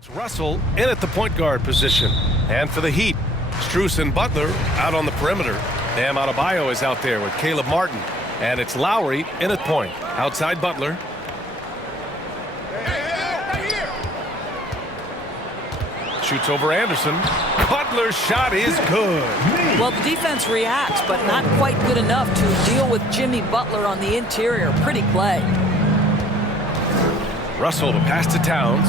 It's Russell in at the point guard position. And for the Heat, Strus and Butler out on the perimeter. Bam Adebayo is out there with Caleb Martin. And it's Lowry in at point. Outside Butler. Shoots over Anderson. Butler's shot is good. Well, the defense reacts, but not quite good enough to deal with Jimmy Butler on the interior. Pretty play. Russell to pass to Towns.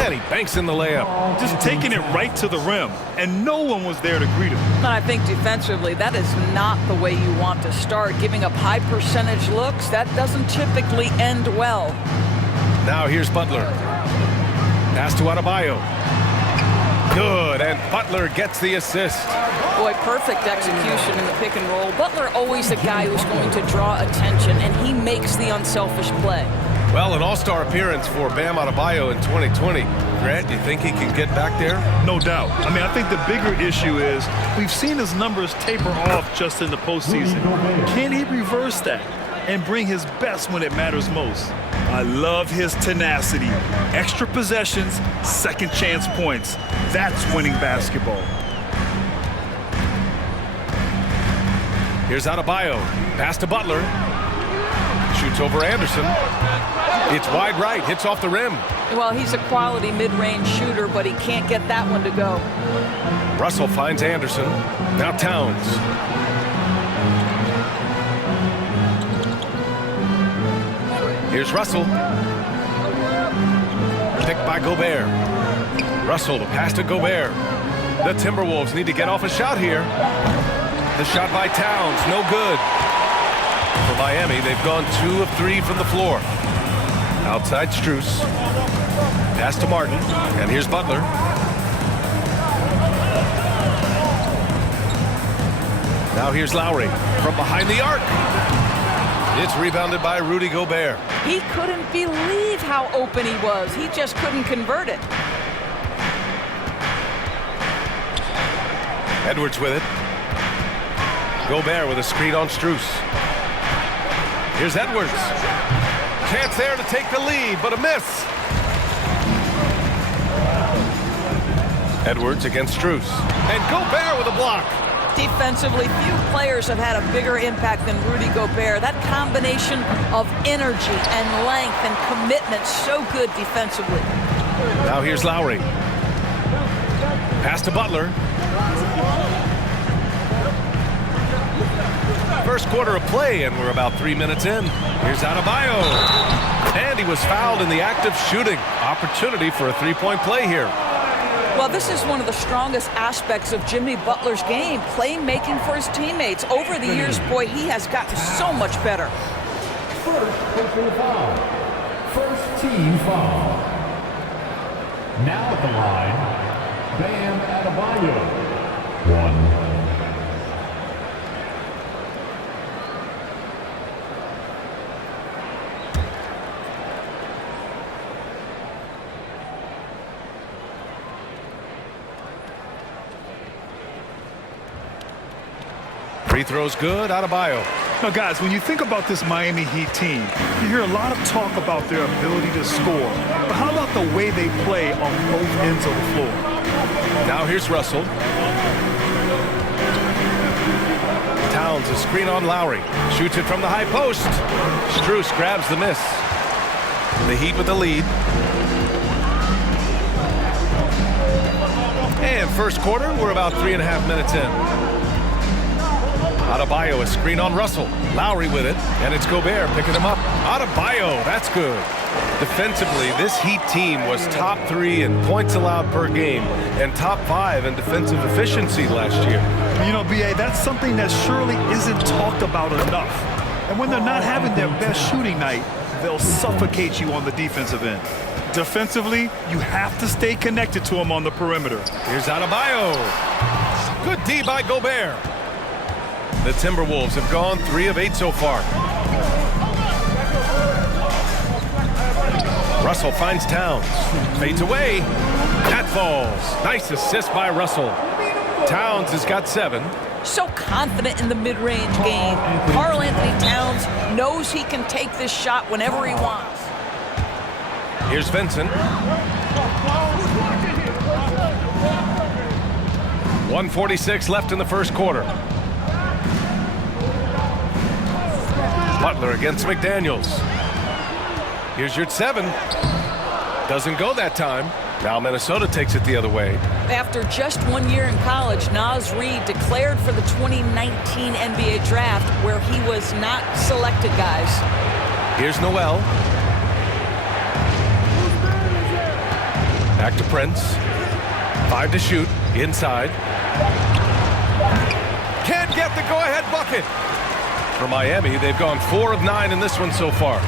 And he banks in the layup. Just taking it right to the rim, and no one was there to greet him. And I think defensively, that is not the way you want to start. Giving up high percentage looks, that doesn't typically end well. Now here's Butler. Pass to Adebayo. Good, and Butler gets the assist. Boy, perfect execution in the pick and roll. Butler always the guy who's going to draw attention, and he makes the unselfish play. Well, an all-star appearance for Bam Adebayo in 2020. Grant, you think he can get back there? No doubt. I mean, I think the bigger issue is we've seen his numbers taper off just in the postseason. Can he reverse that and bring his best when it matters most? I love his tenacity. Extra possessions, second chance points. That's winning basketball. Here's Adebayo. Pass to Butler. Shoots over Anderson. It's wide right. Hits off the rim. Well, he's a quality mid-range shooter, but he can't get that one to go. Russell finds Anderson. Now Towns. Here's Russell. Picked by Gobert. Russell to pass to Gobert. The Timberwolves need to get off a shot here. The shot by Towns, no good. For Miami, they've gone 2 of 3 from the floor. Outside Strus. Pass to Martin. And here's Butler. Now here's Lowry from behind the arc. It's rebounded by Rudy Gobert. He couldn't believe how open he was. He just couldn't convert it. Edwards with it. Gobert with a screen on Strus. Here's Edwards. Chance there to take the lead, but a miss. Edwards against Strus. And Gobert with a block. Defensively, few players have had a bigger impact than Rudy Gobert. That combination of energy and length and commitment, so good defensively. Now here's Lowry. Pass to Butler. First quarter of play, and we're about 3 minutes in. Here's Adebayo. And he was fouled in the act of shooting. Opportunity for a three-point play here. Well, this is one of the strongest aspects of Jimmy Butler's game, playmaking for his teammates. Over the years, boy, he has gotten so much better. First personal foul. First team foul. Now at the line, Bam Adebayo. 1. Free throw's good. Adebayo. Now, guys, when you think about this Miami Heat team, you hear a lot of talk about their ability to score. But how about the way they play on both ends of the floor? Now here's Russell. Towns, a screen on Lowry. Shoots it from the high post. Strus grabs the miss. The Heat with the lead. And first quarter, we're about 3.5 minutes in. Adebayo, a screen on Russell. Lowry with it, and it's Gobert picking him up. Adebayo, that's good. Defensively, this Heat team was top 3 in points allowed per game and top 5 in defensive efficiency last year. You know, B.A., that's something that surely isn't talked about enough. And when they're not having their best shooting night, they'll suffocate you on the defensive end. Defensively, you have to stay connected to them on the perimeter. Here's Adebayo. Good D by Gobert. The Timberwolves have gone 3 of 8 so far. Russell finds Towns. Fades away. That falls. Nice assist by Russell. Towns has got 7. So confident in the mid-range game. Karl Anthony Towns knows he can take this shot whenever he wants. Here's Vincent. 1:46 left in the first quarter. Butler against McDaniels. Here's your 7. Doesn't go that time. Now Minnesota takes it the other way. After just 1 year in college, Naz Reid declared for the 2019 NBA draft, where he was not selected, guys. Here's Noel. Back to Prince. 5 to shoot. Inside. Can't get the go-ahead bucket. For Miami, they've gone 4 of 9 in this one so far.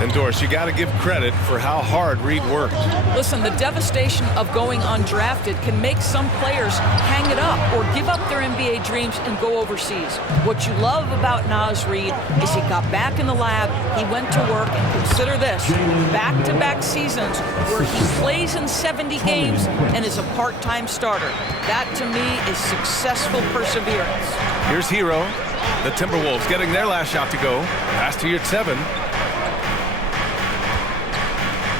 And Doris, you got to give credit for how hard Reid worked. Listen, the devastation of going undrafted can make some players hang it up or give up their NBA dreams and go overseas. What you love about Naz Reid is he got back in the lab, he went to work, and consider this, back-to-back seasons where he plays in 70 games and is a part-time starter. That, to me, is successful perseverance. Here's Hero. The Timberwolves getting their last shot to go. Pass to your 7.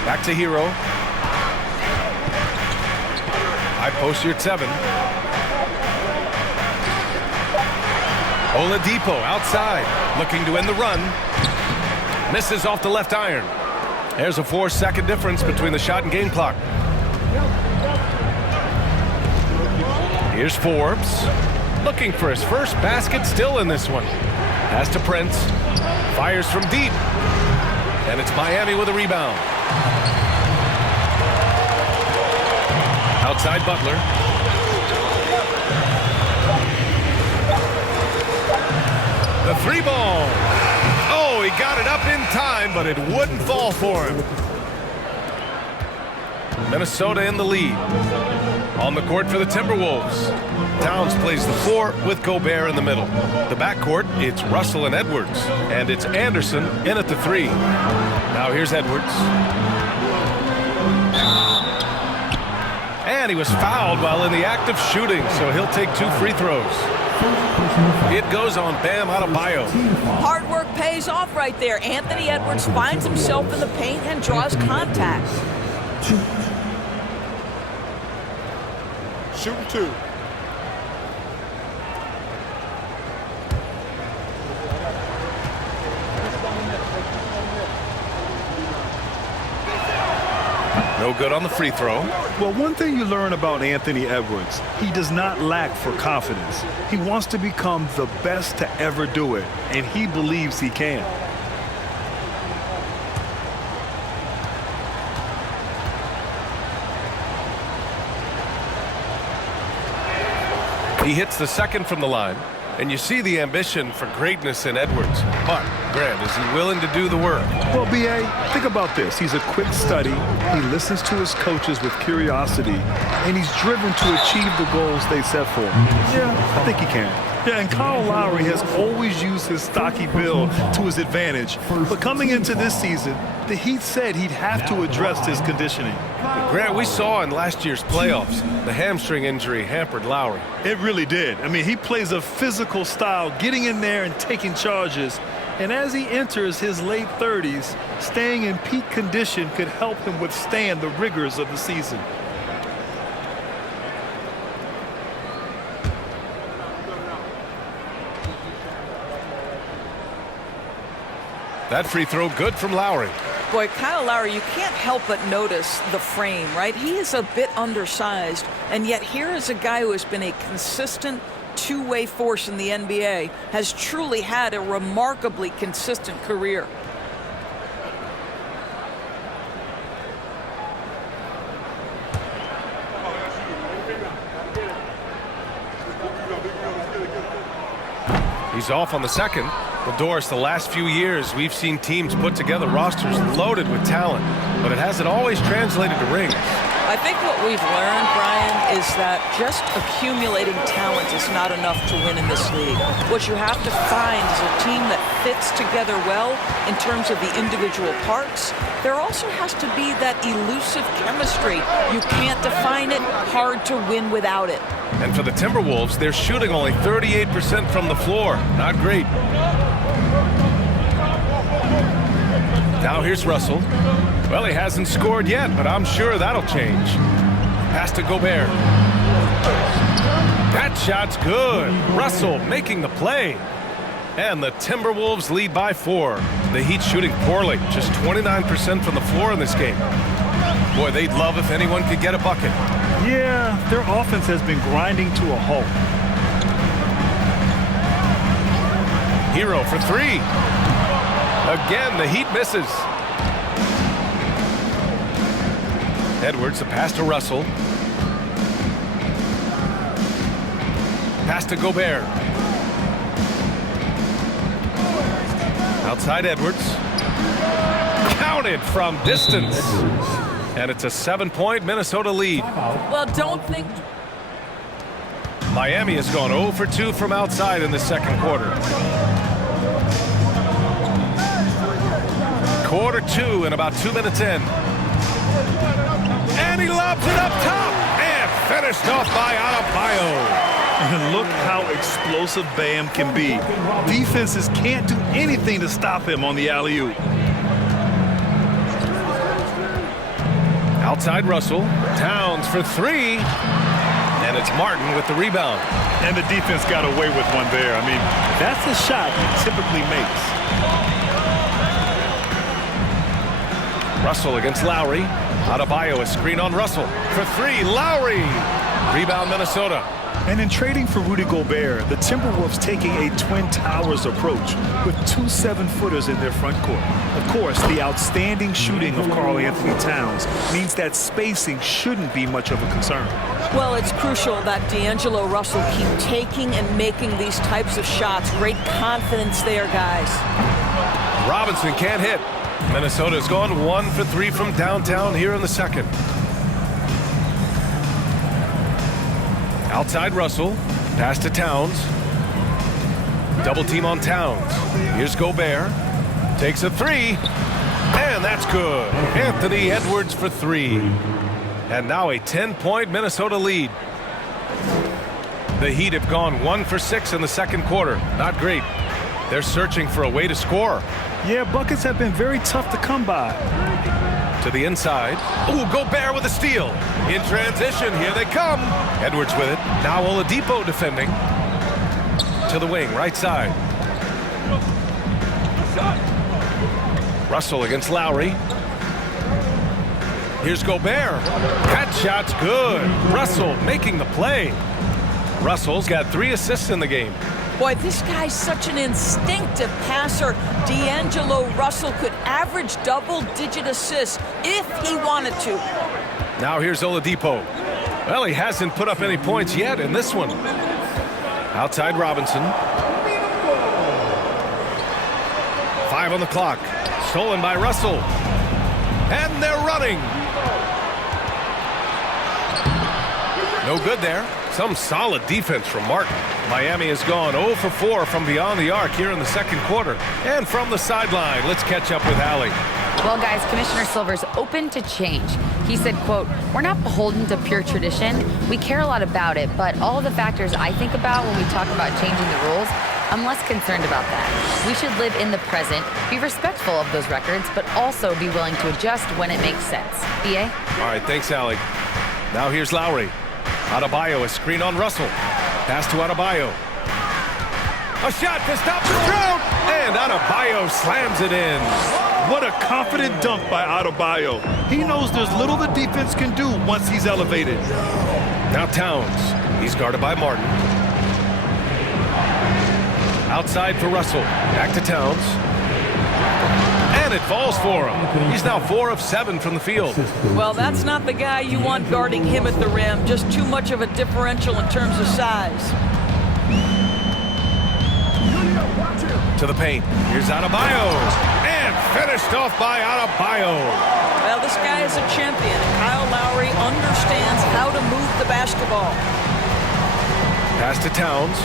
Back to Hero. High post your 7. Oladipo outside, looking to end the run. Misses off the left iron. There's a 4-second difference between the shot and game clock. Here's Forbes. Looking for his first basket still in this one. Pass to Prince. Fires from deep. And it's Miami with a rebound. Outside Butler. The 3-ball. Oh, he got it up in time, but it wouldn't fall for him. Minnesota in the lead. On the court for the Timberwolves. Towns plays the 4 with Gobert in the middle. The backcourt, it's Russell and Edwards. And it's Anderson in at the 3. Now here's Edwards. And he was fouled while in the act of shooting, so he'll take 2 free throws. It goes on Bam Adebayo. Hard work pays off right there. Anthony Edwards finds himself in the paint and draws contact. Shooting 2. No good on the free throw. Well, one thing you learn about Anthony Edwards, he does not lack for confidence. He wants to become the best to ever do it, and he believes he can. He hits the second from the line, and you see the ambition for greatness in Edwards. But, Grant, is he willing to do the work? Well, B.A., think about this. He's a quick study. He listens to his coaches with curiosity, and he's driven to achieve the goals they set for him. Yeah, I think he can. Yeah, and Kyle Lowry has always used his stocky build to his advantage. But coming into this season, the Heat said he'd have to address his conditioning. Grant, we saw in last year's playoffs, the hamstring injury hampered Lowry. It really did. I mean, he plays a physical style, getting in there and taking charges. And as he enters his late 30s, staying in peak condition could help him withstand the rigors of the season. That free throw good from Lowry. Boy, Kyle Lowry, you can't help but notice the frame, right? He is a bit undersized, and yet here is a guy who has been a consistent two-way force in the NBA, has truly had a remarkably consistent career. He's off on the second. Well, Doris, the last few years, we've seen teams put together rosters loaded with talent, but it hasn't always translated to rings. I think what we've learned, Brian, is that just accumulating talent is not enough to win in this league. What you have to find is a team that fits together well in terms of the individual parts. There also has to be that elusive chemistry. You can't define it, hard to win without it. And for the Timberwolves, they're shooting only 38% from the floor. Not great. Now here's Russell. Well, he hasn't scored yet, but I'm sure that'll change. Pass to Gobert. That shot's good. Russell making the play. And the Timberwolves lead by 4. The Heat shooting poorly, just 29% from the floor in this game. Boy, they'd love if anyone could get a bucket. Yeah, their offense has been grinding to a halt. Hero for 3. Again, the Heat misses. Edwards, the pass to Russell. Pass to Gobert. Outside Edwards. Counted from distance. And it's a 7-point Minnesota lead. Well, don't think... Miami has gone 0 for 2 from outside in the second quarter. Quarter 2 and about 2 minutes in. And he lobs it up top. And finished off by Adebayo. And look how explosive Bam can be. Defenses can't do anything to stop him on the alley-oop. Outside Russell. Towns for 3. And it's Martin with the rebound. And the defense got away with one there. I mean, that's a shot he typically makes. Russell against Lowry. Adebayo, a screen on Russell. For 3, Lowry. Rebound Minnesota. And in trading for Rudy Gobert, the Timberwolves taking a Twin Towers approach with 2 7-footers in their front court. Of course, the outstanding shooting of Karl Anthony Towns means that spacing shouldn't be much of a concern. Well, it's crucial that D'Angelo Russell keep taking and making these types of shots. Great confidence there, guys. Robinson can't hit. Minnesota's gone 1 for 3 from downtown here in the second. Outside Russell. Pass to Towns. Double team on Towns. Here's Gobert. Takes a 3. And that's good. Anthony Edwards for 3. And now a 10-point Minnesota lead. The Heat have gone 1 for 6 in the second quarter. Not great. They're searching for a way to score. Yeah, buckets have been very tough to come by. To the inside. Ooh, Gobert with a steal. In transition, here they come. Edwards with it. Now Oladipo defending. To the wing, right side. Russell against Lowry. Here's Gobert. That shot's good. Russell making the play. Russell's got 3 assists in the game. Boy, this guy's such an instinctive passer. D'Angelo Russell could average double-digit assists if he wanted to. Now here's Oladipo. Well, he hasn't put up any points yet in this one. Outside Robinson. 5 on the clock. Stolen by Russell. And they're running. No good there. Some solid defense from Martin. Miami has gone 0 for 4 from beyond the arc here in the second quarter. And from the sideline, let's catch up with Allie. Well, guys, Commissioner Silver's open to change. He said, quote, "We're not beholden to pure tradition. We care a lot about it, but all of the factors I think about when we talk about changing the rules, I'm less concerned about that. We should live in the present, be respectful of those records, but also be willing to adjust when it makes sense." BA? All right, thanks, Allie. Now here's Lowry. Adebayo, a screen on Russell. Pass to Adebayo. A shot to stop the drought, and Adebayo slams it in. What a confident dunk by Adebayo. He knows there's little the defense can do once he's elevated. Now Towns. He's guarded by Martin. Outside for Russell. Back to Towns. And it falls for him. He's now 4 of 7 from the field. Well, that's not the guy you want guarding him at the rim. Just too much of a differential in terms of size. To the paint. Here's Adebayo. And finished off by Adebayo. Well, this guy is a champion. Kyle Lowry Lowry understands how to move the basketball. Pass to Towns.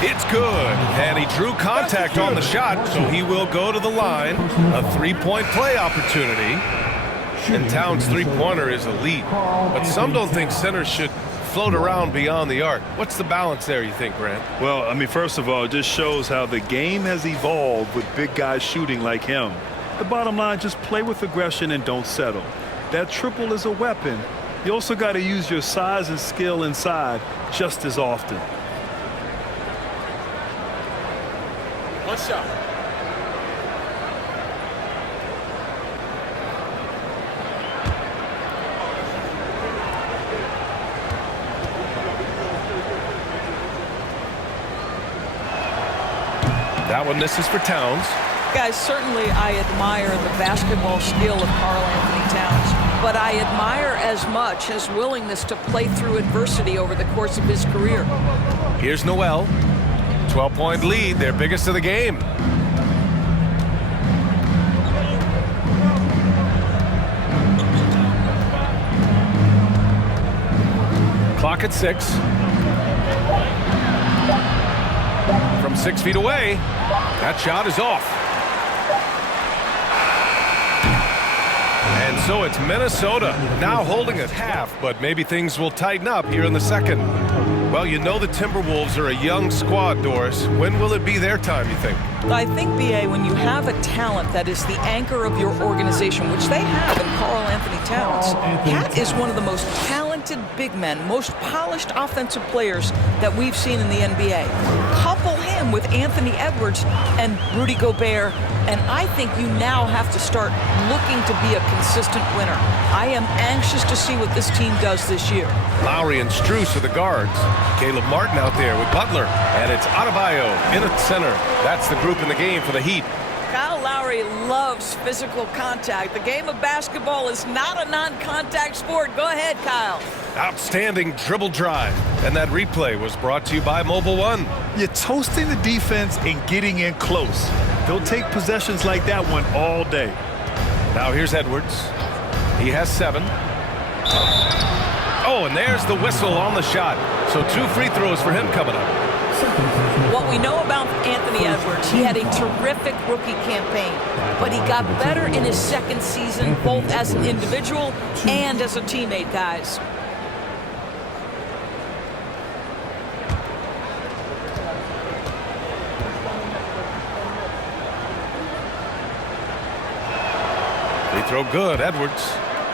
It's good, and he drew contact on the shot, so he will go to the line. A three-point play opportunity. And Towns' three-pointer is elite, but some don't think centers should float around beyond the arc. What's the balance there, you think, Grant? Well, I mean, first of all, it just shows how the game has evolved with big guys shooting like him. The bottom line, just play with aggression and don't settle. That triple is a weapon. You also got to use your size and skill inside just as often. One shot. That one misses for Towns. Guys, certainly I admire the basketball skill of Karl Anthony Towns, but I admire as much his willingness to play through adversity over the course of his career. Here's Noel. 12-point lead, their biggest of the game. Clock at 6. From 6 feet away, that shot is off. And so it's Minnesota now holding at half, but maybe things will tighten up here in the second. Well, you know the Timberwolves are a young squad, Doris. When will it be their time, you think? I think, B.A., when you have a talent that is the anchor of your organization, which they have in Karl Anthony Towns, Cat is one of the most talented big men, most polished offensive players that we've seen in the NBA. Couple him with Anthony Edwards and Rudy Gobert, and I think you now have to start looking to be a consistent winner. I am anxious to see what this team does this year. Lowry and Strus are the guards. Caleb Martin out there with Butler, and it's Adebayo in at center. That's the group in the game for the Heat. Kyle Lowry loves physical contact. The game of basketball is not a non-contact sport. Go ahead, Kyle. Outstanding dribble drive. And that replay was brought to you by Mobile One. You're toasting the defense and getting in close. They'll take possessions like that one all day. Now here's Edwards. He has 7. Oh, and there's the whistle on the shot. So 2 free throws for him coming up. What we know about Anthony Edwards, he had a terrific rookie campaign, but he got better in his second season, both as an individual and as a teammate, guys. Free throw good, Edwards.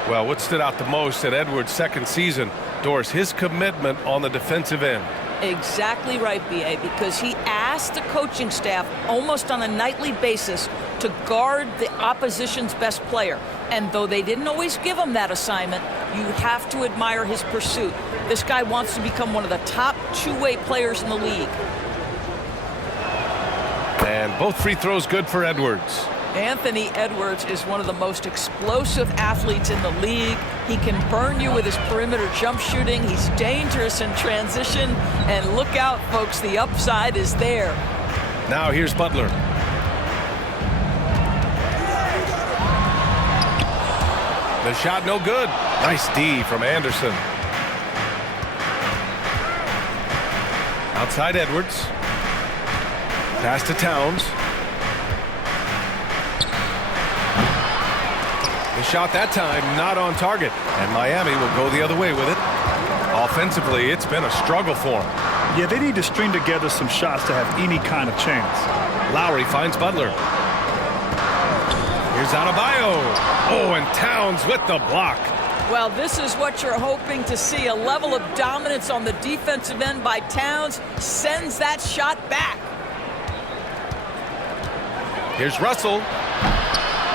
Well, what stood out the most at Edwards' second season, Doris, his commitment on the defensive end. Exactly right, B.A., because he asked the coaching staff almost on a nightly basis to guard the opposition's best player. And though they didn't always give him that assignment, you have to admire his pursuit. This guy wants to become one of the top two-way players in the league. And both free throws good for Edwards. Anthony Edwards is one of the most explosive athletes in the league. He can burn you with his perimeter jump shooting. He's dangerous in transition. And look out, folks, the upside is there. Now here's Butler. The shot no good. Nice D from Anderson. Outside Edwards. Pass to Towns. The shot that time not on target, and Miami will go the other way with it. Offensively, it's been a struggle for them. Yeah, they need to string together some shots to have any kind of chance. Lowry finds Butler. Here's Adebayo. Oh, and Towns with the block. Well, this is what you're hoping to see. A level of dominance on the defensive end by Towns sends that shot back. Here's Russell.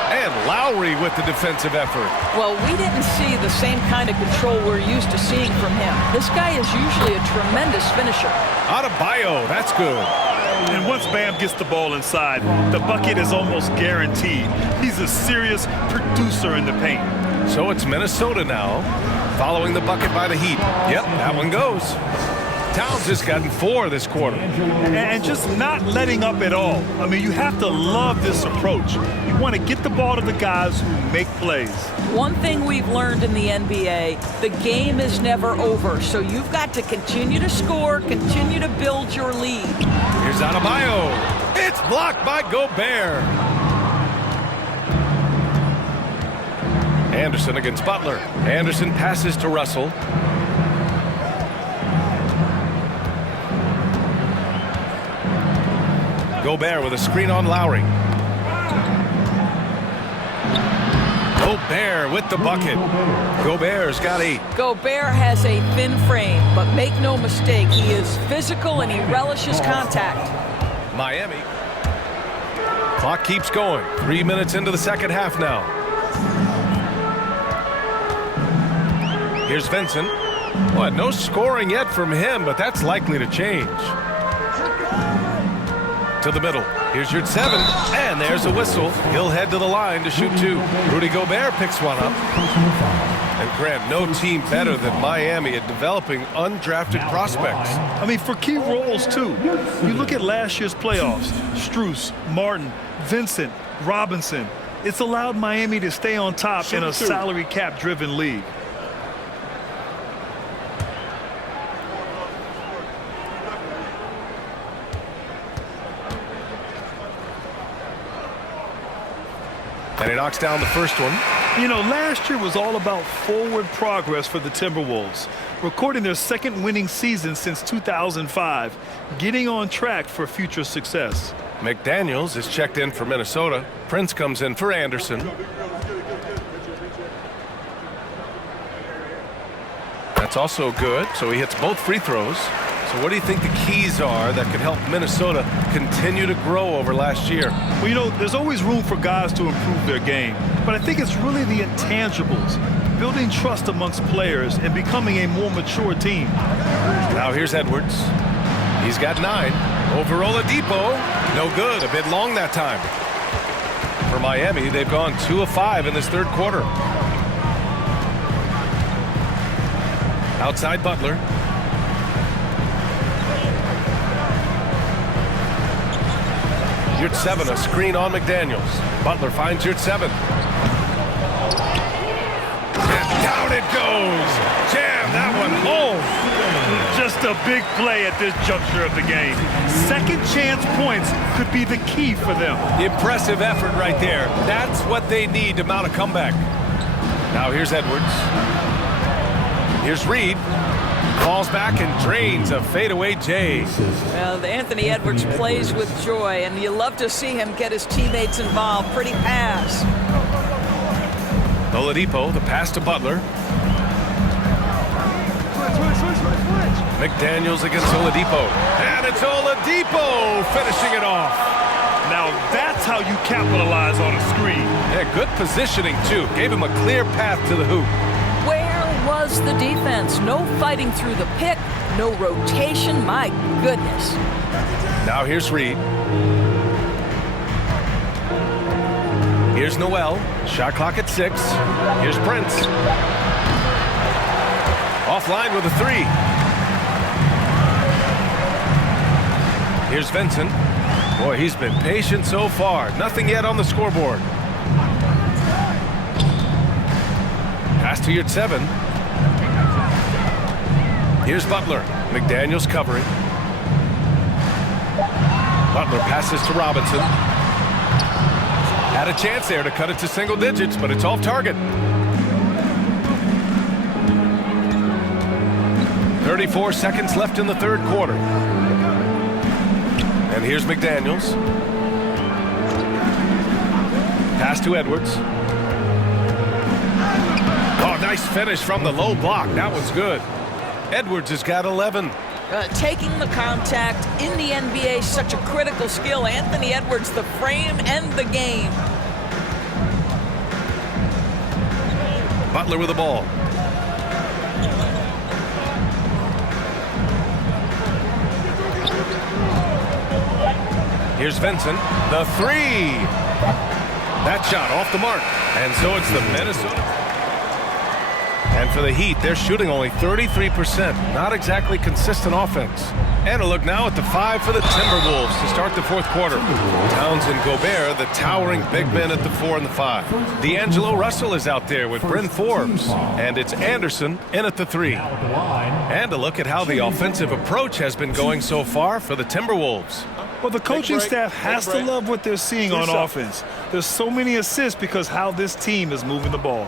And Lowry with the defensive effort. Well, we didn't see the same kind of control we're used to seeing from him. This guy is usually a tremendous finisher. Adebayo, that's good. And once Bam gets the ball inside, the bucket is almost guaranteed. He's a serious producer in the paint. So it's Minnesota now, following the bucket by the Heat. Yep, that one goes. Towns has gotten 4 this quarter. And just not letting up at all. I mean, you have to love this approach. You want to get the ball to the guys who make plays. One thing we've learned in the NBA, the game is never over. So you've got to continue to score, continue to build your lead. Here's Adebayo. It's blocked by Gobert. Anderson against Butler. Anderson passes to Russell. Gobert with a screen on Lowry. Gobert with the bucket. Gobert's got 8. Gobert has a thin frame, but make no mistake, he is physical and he relishes contact. Miami. Clock keeps going. 3 minutes into the second half now. Here's Vincent. What? No scoring yet from him, but that's likely to change. To the middle. Here's your 7, and there's a whistle. He'll head to the line to shoot 2. Rudy Gobert picks one up. And Grant, no team better than Miami at developing undrafted prospects. I mean, for key roles, too. You look at last year's playoffs. Strus, Martin, Vincent, Robinson. It's allowed Miami to stay on top in a salary cap-driven league. And he knocks down the first one. You know, last year was all about forward progress for the Timberwolves, recording their second winning season since 2005, getting on track for future success. McDaniels is checked in for Minnesota. Prince comes in for Anderson. That's also good, so he hits both free throws. So what do you think the keys are that could help Minnesota continue to grow over last year? Well, you know, there's always room for guys to improve their game, but I think it's really the intangibles, building trust amongst players and becoming a more mature team. Now here's Edwards. He's got 9. Over Oladipo. No good. A bit long that time. For Miami, they've gone 2 of 5 in this third quarter. Outside Butler. Yurt 7, a screen on McDaniels. Butler finds Yurt 7. And down it goes. Jam that one home. Just a big play at this juncture of the game. Second chance points could be the key for them. Impressive effort right there. That's what they need to mount a comeback. Now here's Edwards. Here's Reed. Falls back and drains a fadeaway J. Well, Anthony Edwards plays with joy, and you love to see him get his teammates involved. Pretty pass. Oladipo, the pass to Butler. McDaniels against Oladipo. And it's Oladipo finishing it off. Now that's how you capitalize on a screen. Yeah, good positioning, too. Gave him a clear path to the hoop. Where was the defense? No fighting through the pick, no rotation. My goodness. Now here's Reed. Here's Noel. Shot clock at 6. Here's Prince. Offline with a 3. Here's Vincent. Boy, he's been patient so far. Nothing yet on the scoreboard. Pass to Yurt 7. Here's Butler. McDaniels covering. Butler passes to Robinson. Had a chance there to cut it to single digits, but it's off target. 34 seconds left in the third quarter. And here's McDaniels. Pass to Edwards. Oh, nice finish from the low block. That was good. Edwards has got 11. Taking the contact in the NBA, such a critical skill. Anthony Edwards, the frame and the game. Butler with the ball. Here's Vincent. The 3. That shot off the mark. And so it's the Minnesota. And for the Heat, they're shooting only 33%. Not exactly consistent offense. And a look now at the 5 for the Timberwolves to start the fourth quarter. Towns and Gobert, the towering big men at the 4 and the 5. D'Angelo Russell is out there with Bryn Forbes. And it's Anderson in at the 3. And a look at how the offensive approach has been going so far for the Timberwolves. Well, the coaching staff has to love what they're seeing on offense. There's so many assists because how this team is moving the ball.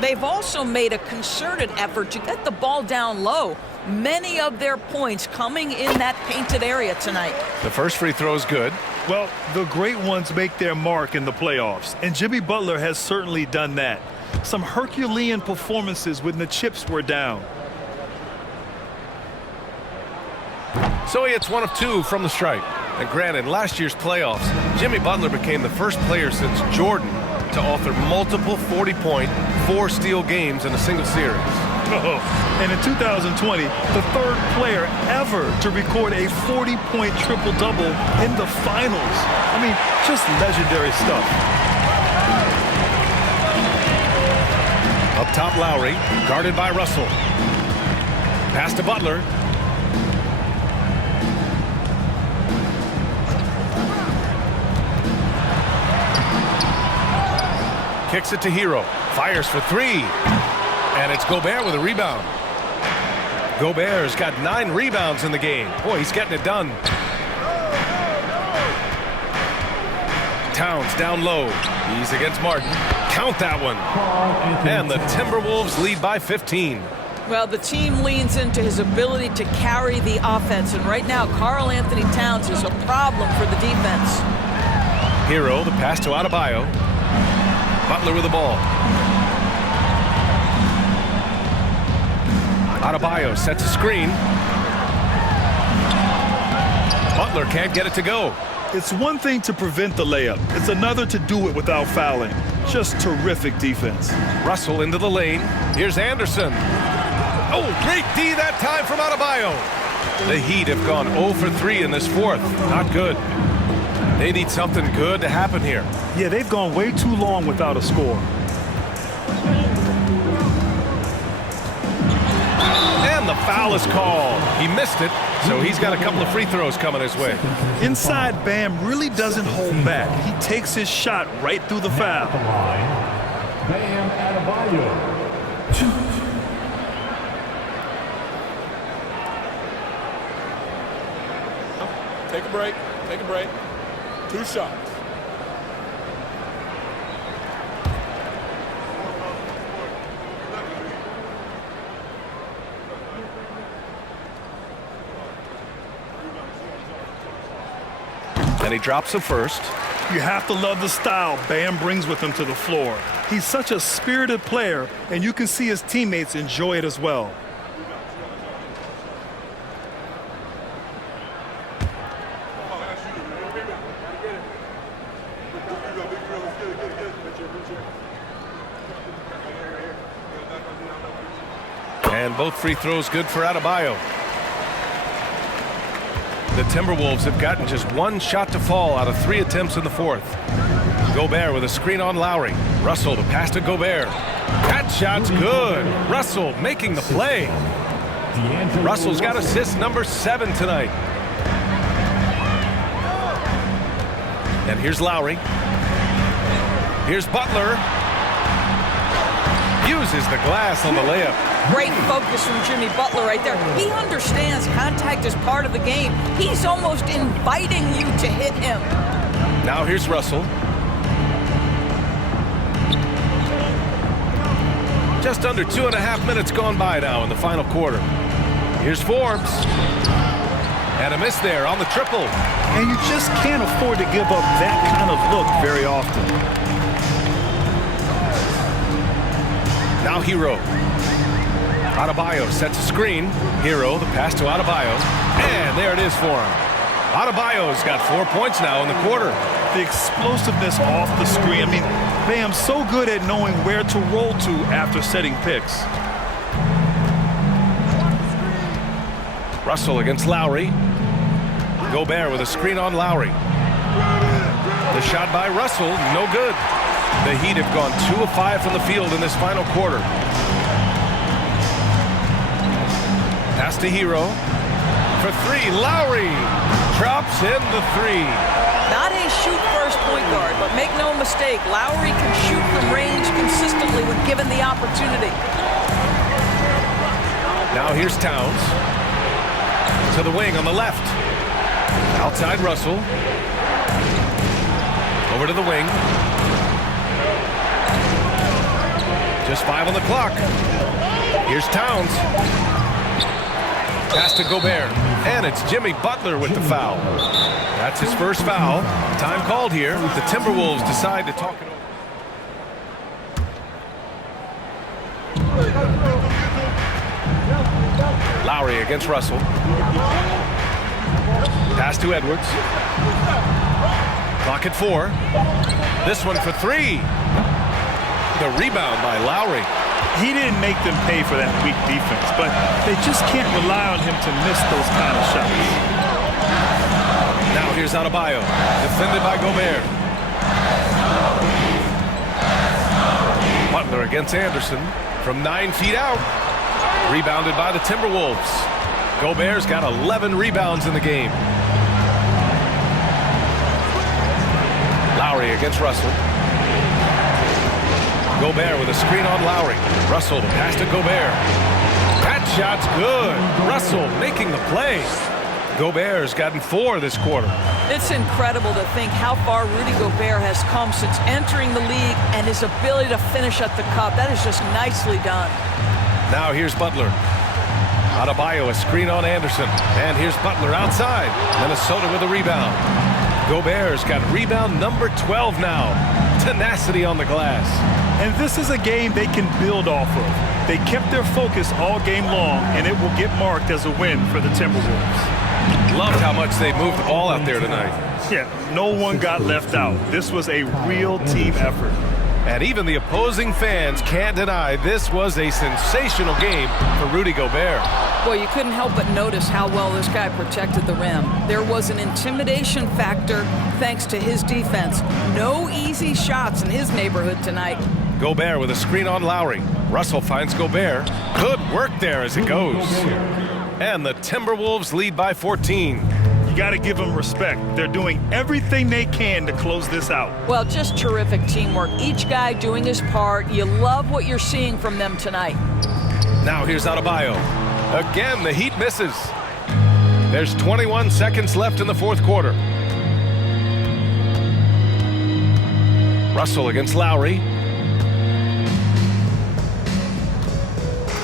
They've also made a concerted effort to get the ball down low. Many of their points coming in that painted area tonight. The first free throw is good. Well, the great ones make their mark in the playoffs, and Jimmy Butler has certainly done that. Some Herculean performances when the chips were down. So he hits 1 of 2 from the stripe. And granted, last year's playoffs, Jimmy Butler became the first player since Jordan to author multiple 40-point, 4-steal games in a single series. And in 2020, the third player ever to record a 40-point triple-double in the finals. I mean, just legendary stuff. Up top, Lowry, guarded by Russell. Pass to Butler. Kicks it to Hero. Fires for 3. And it's Gobert with a rebound. Gobert's got 9 rebounds in the game. Boy, he's getting it done. Towns down low. He's against Martin. Count that one. And the Timberwolves lead by 15. Well, the team leans into his ability to carry the offense. And right now, Karl Anthony Towns is a problem for the defense. Hero, the pass to Adebayo. Butler with the ball. Adebayo sets a screen. Butler can't get it to go. It's one thing to prevent the layup. It's another to do it without fouling. Just terrific defense. Russell into the lane. Here's Anderson. Oh, great D that time from Adebayo. The Heat have gone 0 for 3 in this fourth. Not good. They need something good to happen here. Yeah, they've gone way too long without a score. And the foul is called. He missed it, so he's got a couple of free throws coming his way. Inside, Bam really doesn't hold back. He takes his shot right through the foul. Bam Adebayo. Take a break. Take a break. 2 shots. And he drops the first. You have to love the style Bam brings with him to the floor. He's such a spirited player, and you can see his teammates enjoy it as well. And both free throws good for Adebayo. The Timberwolves have gotten just 1 shot to fall out of 3 attempts in the fourth. Gobert with a screen on Lowry. Russell to pass to Gobert. That shot's good. Russell making the play. Russell's got assist number 7 tonight. And here's Lowry. Here's Butler. Uses the glass on the layup. Great focus from Jimmy Butler right there. He understands contact is part of the game. He's almost inviting you to hit him. Now here's Russell. Just under 2.5 minutes gone by now in the final quarter. Here's Forbes. And a miss there on the triple. And you just can't afford to give up that kind of look very often. Now Hero. Adebayo sets a screen. Hero, the pass to Adebayo. And there it is for him. Adebayo's got 4 points now in the quarter. The explosiveness off the screen. I mean, Bam's so good at knowing where to roll to after setting picks. Russell against Lowry. Gobert with a screen on Lowry. The shot by Russell, no good. The Heat have gone 2 of 5 from the field in this final quarter. Pass to Hero. For three, Lowry drops in the three. Not a shoot-first point guard, but make no mistake, Lowry can shoot from range consistently when given the opportunity. Now here's Towns. To the wing on the left. Outside Russell. Over to the wing. Just 5 on the clock. Here's Towns. Pass to Gobert. And it's Jimmy Butler with the foul. That's his first foul. Time called here. The Timberwolves decide to talk it over. Lowry against Russell. Pass to Edwards. Clock at 4. This one for 3. The rebound by Lowry. He didn't make them pay for that weak defense, but they just can't rely on him to miss those kind of shots. Now here's Adebayo, defended by Gobert. Butler against Anderson from 9 feet out. Rebounded by the Timberwolves. Gobert's got 11 rebounds in the game. Lowry against Russell. Gobert with a screen on Lowry. Russell, the pass to Gobert. That shot's good. Russell making the play. Gobert's gotten 4 this quarter. It's incredible to think how far Rudy Gobert has come since entering the league and his ability to finish at the cup. That is just nicely done. Now here's Butler. Adebayo, a screen on Anderson. And here's Butler outside. Minnesota with a rebound. Gobert's got rebound number 12 now. Tenacity on the glass. And this is a game they can build off of. They kept their focus all game long, and it will get marked as a win for the Timberwolves. Loved how much they moved the ball out there tonight. Yeah, no one got left out. This was a real team effort. And even the opposing fans can't deny this was a sensational game for Rudy Gobert. Boy, you couldn't help but notice how well this guy protected the rim. There was an intimidation factor thanks to his defense. No easy shots in his neighborhood tonight. Gobert with a screen on Lowry. Russell finds Gobert. Good work there as it goes. And the Timberwolves lead by 14. You got to give them respect. They're doing everything they can to close this out. Well, just terrific teamwork. Each guy doing his part. You love what you're seeing from them tonight. Now here's Adebayo. Again, the Heat misses. There's 21 seconds left in the fourth quarter. Russell against Lowry.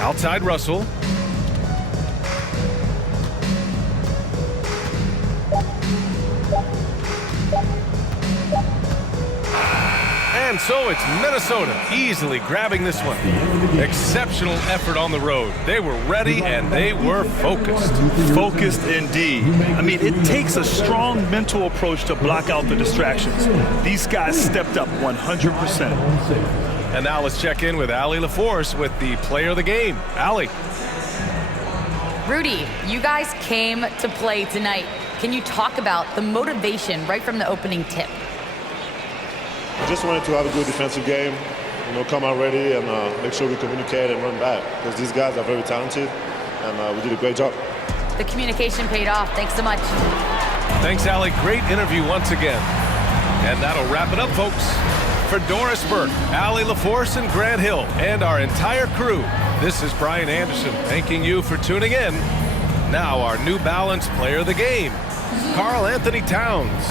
Outside Russell. And so it's Minnesota easily grabbing this one. Exceptional effort on the road. They were ready and they were focused. Focused indeed. I mean, it takes a strong mental approach to block out the distractions. These guys stepped up 100%. And now let's check in with Allie LaForce with the player of the game. Allie. Rudy, you guys came to play tonight. Can you talk about the motivation right from the opening tip? I just wanted to have a good defensive game, come out ready and make sure we communicate and run back because these guys are very talented and we did a great job. The communication paid off. Thanks so much. Thanks, Allie. Great interview once again. And that'll wrap it up, folks. For Doris Burke, Allie LaForce, and Grant Hill, and our entire crew, this is Brian Anderson thanking you for tuning in. Now our New Balance player of the game, Karl Anthony Towns.